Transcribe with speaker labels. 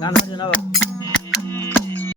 Speaker 1: 拿拿去拿吧？